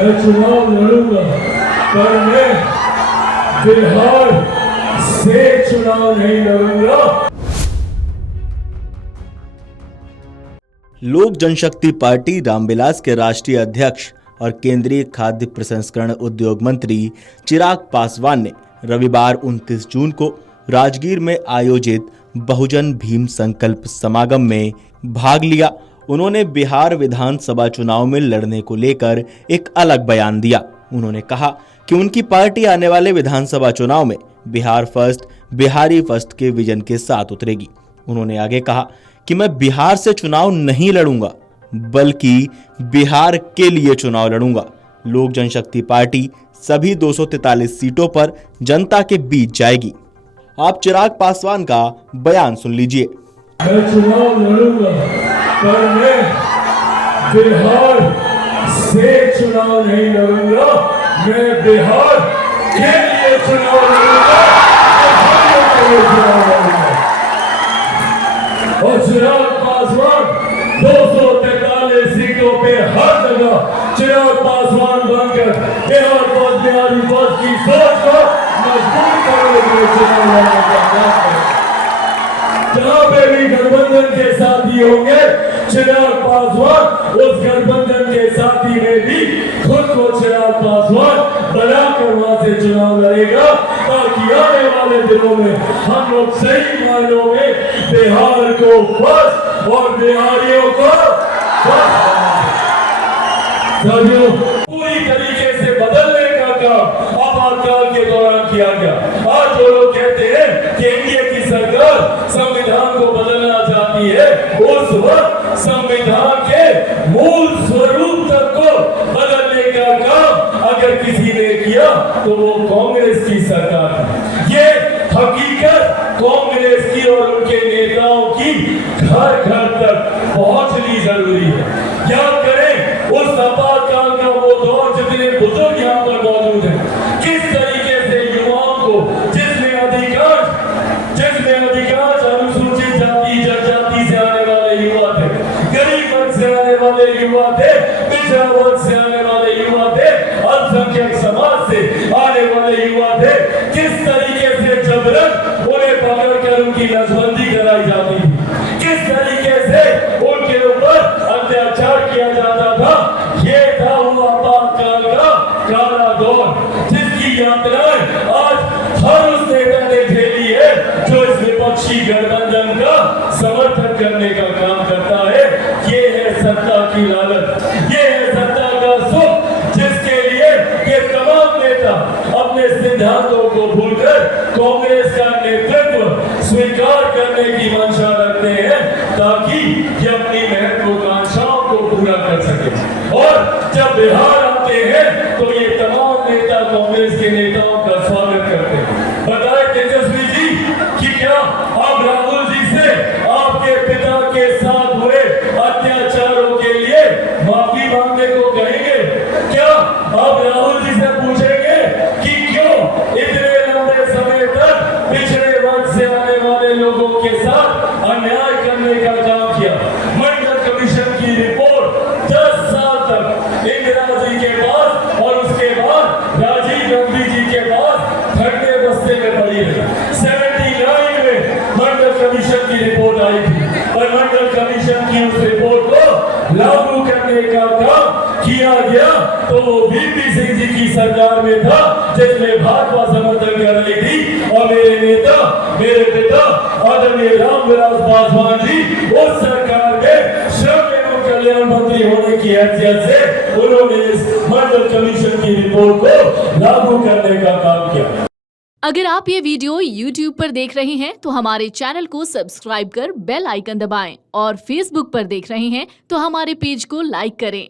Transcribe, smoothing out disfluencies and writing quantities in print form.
मैं चुनाव लड़ूंगा, पर मैं बिहार से चुनाव नहीं लड़ूंगा। लोक जनशक्ति पार्टी रामविलास के राष्ट्रीय अध्यक्ष और केंद्रीय खाद्य प्रसंस्करण उद्योग मंत्री चिराग पासवान ने रविवार 29 जून को राजगीर में आयोजित बहुजन भीम संकल्प समागम में भाग लिया। उन्होंने बिहार विधानसभा चुनाव में लड़ने को लेकर एक अलग बयान दिया। उन्होंने कहा कि उनकी पार्टी आने वाले विधानसभा चुनाव में बिहार फर्स्ट, बिहारी फर्स्ट के विजन के साथ उतरेगी। उन्होंने आगे कहा कि मैं बिहार से चुनाव नहीं लड़ूंगा, बल्कि बिहार के लिए चुनाव लड़ूंगा। लोक जनशक्ति पार्टी सभी 243 सीटों पर जनता के बीच जाएगी। आप चिराग पासवान का बयान सुन लीजिए। मैं चुनाव लड़ूंगा, पर मैं बिहार से चुनाव नहीं लड़ूंगा। मैं बिहार के लिए चुनाव लड़ूंगा और चिराग पासवान 243 सीटों पे हर जगह चिराग पासवान बनकर बिहार फर्स्ट, बिहारी फर्स्ट की सोच को मजबूत करने के लिए चुनाव लड़ने का काम करें। जहां पे भी गठबंधन के साथी होंगे, चिराग पासवान उस गठबंधन के साथी में भी खुद को चिराग पासवान बनाकर वहां से चुनाव लड़ेगा, ताकि आने वाले दिनों में हम लोग सही मायनों में बिहार को फर्स्ट और बिहारियों को पूरी तरीके से बदलने का काम आपातकाल के दौरान किया गया। आज जो लोग कहते हैं कि एनडीए की सरकार संविधान को बदलना चाहती है, उस वक्त संविधान के मूल स्वरूप तक को बदलने का काम अगर किसी ने किया तो वो कांग्रेस की सरकार है। ये हकीकत कांग्रेस की और उनके नेताओं की घर घर तक पहुंचनी जरूरी है। याद करें उस आपातकाल का वो दौर, जितने बुजुर्ग यहाँ पर मौजूद हैं, किस तरीके से युवाओं को, जिसमें अधिकांश अनुसूचित जाति जनजाति से आने वाले युवा थे, गरीब वर्ग से आने वाले युवा थे, पिछड़ा वर्ग से आने वाले युवा थे, अल्पसंख्यक समाज से आने वाले युवा थे, किस तरीके से जबरन उन्हें पकड़कर उनकी नसबंदी कराई जाती थी, किस तरीके से उनके ऊपर अत्याचार किया जाता था। ये था वो आपातकाल का काला दौर, जिसकी यात्राएं आज हर उस नेता ने झेली है जो इस विपक्षी गठबंधन का समर्थन करने का काम करता है। ये है सत्ता की लालच, ये है सत्ता का सुख, जिसके लिए ये तमाम नेता अपने सिद्धांतों को भूलकर कांग्रेस का नेतृत्व स्वीकार करने की मंशा रखते हैं, ताकि ये अपनी महत्वाकांक्षाओं को पूरा कर सके। और जब बिहार आते हैं तो ये तमाम नेता कांग्रेस के नेताओं का स्वागत करते हैं। बताए तेजस्वी जी कि क्या आप राहुल जी से आपके पिता के साथ हुए अत्याचारों के लिए माफी मांगने को कहेंगे? क्या आप राहुल जी से पूछेंगे कि क्यों इतने लंबे समय तक पिछड़े वर्ग से आने वाले लोगों के साथ अन्याय करने का काम किया? मंडल कमीशन की रिपोर्ट 10 साल तक इंदिरा जी के पास और उसके बाद राजीव गांधी जी के पास धरने बस्ते में पड़ी रही। 79 में मंडल कमीशन की रिपोर्ट आई थी और मंडल कमीशन की उस रिपोर्ट को लागू करने का काम किया गया तो वो वीपी सिंह जी की सरकार में था, जिसमें भाजपा समर्थन कर रही थी। और मेरे नेता, मेरे पिता आदरणीय रामविलास पासवान जी उस सरकार में श्रम एवं कल्याण मंत्री होने की हैसियत से उन्होंने इस मंडल कमीशन की रिपोर्ट को लागू करने का काम किया। अगर आप ये वीडियो YouTube पर देख रहे हैं तो हमारे चैनल को सब्सक्राइब कर बेल आइकन दबाएं और Facebook पर देख रहे हैं तो हमारे पेज को लाइक करें।